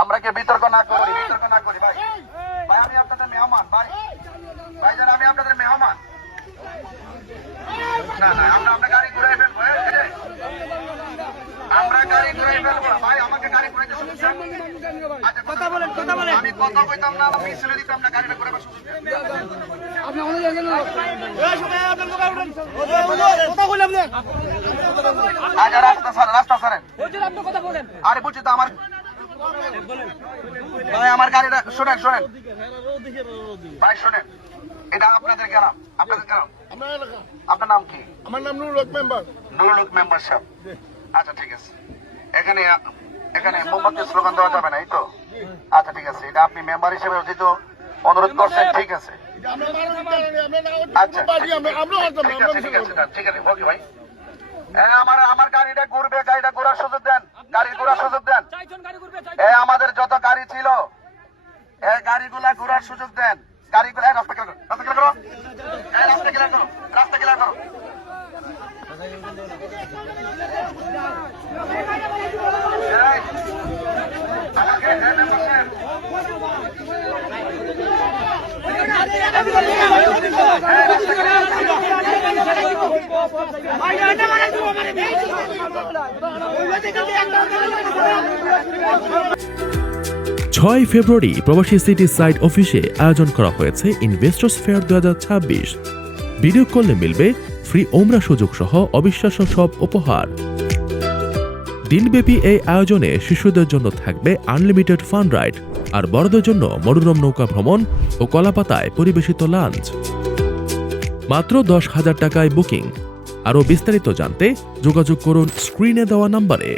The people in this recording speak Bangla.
আমরা কি বিতর্ক না করি ভাই। ভাই আমি আপনাদের মেহমান ভাই, ভাইজান আমি আপনাদের মেহমান। না আমরা গাড়ি ঘুরাই ফেলবো, আমরা গাড়ি ঘুরাই ফেলবো ভাই, আমাকে গাড়ি ঘুরাইতে সমস্যা। আচ্ছা কথা বলেন, আমি কথা কইতাম না, আমি ছেড়ে দিতাম না, গাড়িটা ঘুরাবার সুযোগ দেন। আপনি আমাদের এখানে আচ্ছা রাস্তা ছাড়েন। আরে বুঝছি তো আমার ভাই, আমার গাড়িটা শোনেন ভাই, শোনেন, এটা আপনাদের গ্রাম, আপনার নাম কি? আমার নাম নুরুল হক মেম্বার সাহেব। আচ্ছা ঠিক আছে, এখানে মোমবাতি স্লোগান দেওয়া যাবে না, এই তো? আচ্ছা ঠিক আছে, এটা আপনি মেম্বার হিসেবে যেহেতু অনুরোধ করছেন, ঠিক আছে। আচ্ছা ঠিক আছে ওকে ভাই। আমার গাড়িটা ঘুরবে, গাড়িটা ঘোরার সুযোগ দেন, আমাদের যত গাড়ি ছিল এই গাড়িগুলা ঘোরার সুযোগ দেন, গাড়িগুলা রাস্তা ক্লিয়ার করো। ছয় ফেব্রুয়ারি প্রবাসী সিটি সাইট অফিসে আয়োজন করা হয়েছে ইনভেস্টর্স ফেয়ার 2026। ভিডিও কলে মিলবে ফ্রি ওমরা সুযোগ সহ অবিশ্বাস্য সব উপহার। দিনব্যাপী এই আয়োজনে শিশুদের জন্য থাকবে আনলিমিটেড ফান রাইড, আর বড়দের জন্য মনোরম নৌকা ভ্রমণ ও কলাপাতায় পরিবেশিত লাঞ্চ। মাত্র 10,000 টাকায় বুকিং। আরও বিস্তারিত জানতে যোগাযোগ করুন স্ক্রিনে দেওয়া নাম্বারে।